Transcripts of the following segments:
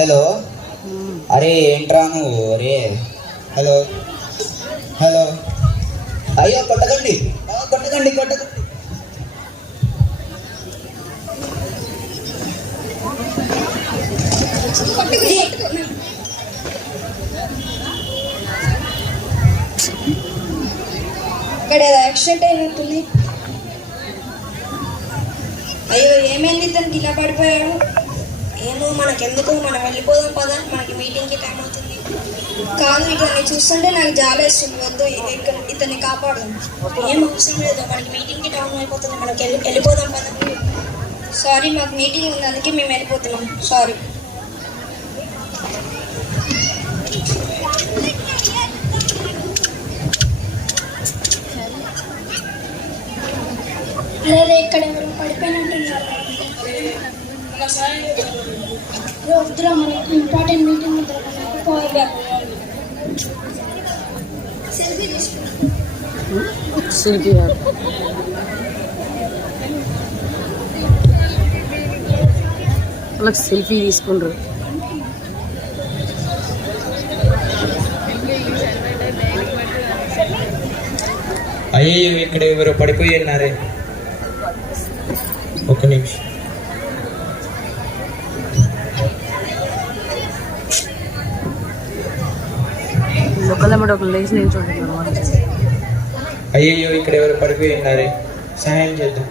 Hello, అరే ఏంట్రా నువ్వు? అరే హలో హలో, అయ్యో కొట్టకండి కొట్టకండి కొట్టకండి. ఇక్కడ యాక్సిడెంట్ అయినట్టుంది. అయ్యో ఏమైంది? తనకి ఇలా పడిపోయాడు. ఏమో మనకెందుకు, మనం వెళ్ళిపోదాం పదా, మనకి మీటింగ్కి టైం అవుతుంది. కాదు, ఇతన్ని చూస్తుంటే నాకు జాలేస్తుంది. వద్దు, ఇతన్ని కాపాడు. ఏం అవసరం లేదు, మనకి మీటింగ్కి టైం అయిపోతుంది, మనకి వెళ్ళిపోదాం పదా. సారీ, మాకు మీటింగ్ ఉన్నందుకే మేము వెళ్ళిపోతున్నాం. సారీ. అదే ఇక్కడ ఎవరు పడిపోయినట్టున్నారు. వద్దురా, మనకి ఇంపార్టెంట్ మీటింగ్ ఉంటుంది, పోయిగా. సెల్ఫీ వాళ్ళకి సెల్ఫీ తీసుకుంటారు. అయ్యో ఇక్కడ ఎవరు పడిపోయి ఉన్నారే. ఒక్క నిమిషం. ఒకళ్ళ ఒకళ్ళు లేచి నిల్చుంటున్నారు. అయ్యో ఇక్కడ ఎవరు పడిపోయి ఉన్నారే, సహాయం చేద్దాం.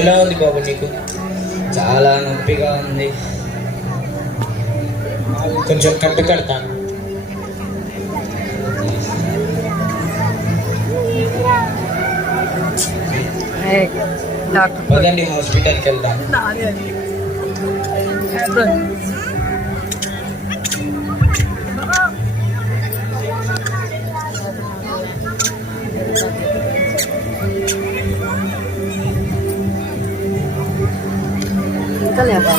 ఎలా ఉంది బాబు నీకు? చాలా నొప్పిగా ఉంది. కొంచెం కట్టు కడతాను. పదండి హాస్పిటల్కి వెళ్దాం. ఇంకా లేదా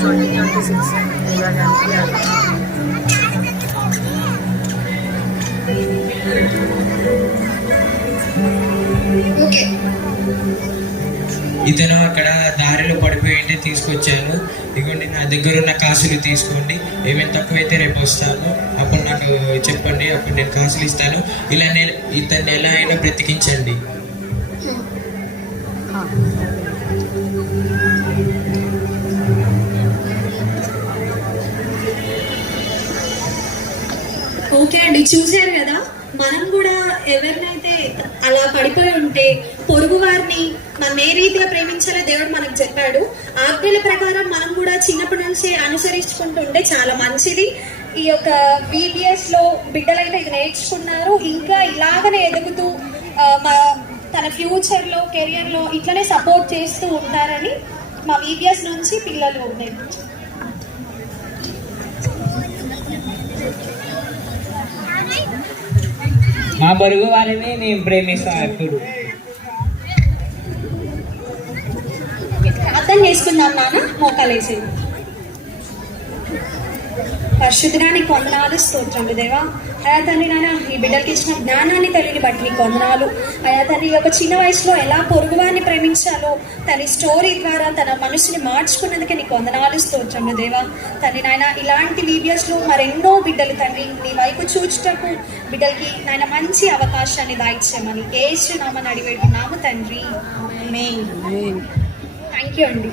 2026 ఇతను అక్కడ దారిలో పడిపోయింటే తీసుకొచ్చాను. ఇదిగోండి, నా దగ్గర ఉన్న కాసులు తీసుకోండి. ఏమైనా తక్కువైతే రేపు వస్తాను, అప్పుడు నాకు చెప్పండి, అప్పుడు నేను కాసులు ఇస్తాను. ఇలా ఇతన్ని ఎలా అయినా బ్రతికించండి. ఓకే అండి, చూశారు కదా. మనం కూడా ఎవరినైతే అలా పడిపోయి ఉంటే పొరుగు వారిని మనం ఏ రీతిగా ప్రేమించాలో దేవుడు మనకు చెప్పాడు. ఆజ్ఞల ప్రకారం మనం కూడా చిన్నప్పటి నుంచి అనుసరించుకుంటూ ఉంటే చాలా మంచిది. ఈ యొక్క VBS లో బిడ్డలైతే ఇది నేర్చుకున్నారు. ఇంకా ఇలాగనే ఎదుగుతూ తన ఫ్యూచర్లో కెరియర్లో ఇట్లనే సపోర్ట్ చేస్తూ ఉంటారని మా VBS నుంచి పిల్లలు నేర్పించారు. మా పొరుగు వారిని నేను ప్రేమిస్తాను ఎప్పుడు. అర్థం చేసుకుందాం నాన్న, మోకాలేసేది. పరిశుద్ధుడా నీకు వందనాలు, స్తోత్రములు దేవా. అయా తండ్రి నాన్న, ఈ బిడ్డలకి ఇచ్చిన జ్ఞానాన్ని తెలియని బట్టి నీకు వందనాలు. అయా తండ్రి, ఒక చిన్న వయసులో ఎలా పొరుగువారిని ప్రేమించాలో తన స్టోరీ ద్వారా తన మనసుని మార్చుకున్నందుకే నీకు వందనాలు, స్తోత్రములు దేవా. తండ్రి నాయన, ఇలాంటి వీడియోస్లో మరెన్నో బిడ్డలు తండ్రి నీ వైపు చూచుటకు బిడ్డలకి నాయన మంచి అవకాశాన్ని దాయిచ్చామని యేసు నామమున అడిగి వేడుకున్నాము తండ్రి. ఆమేన్. థ్యాంక్ యూ అండి.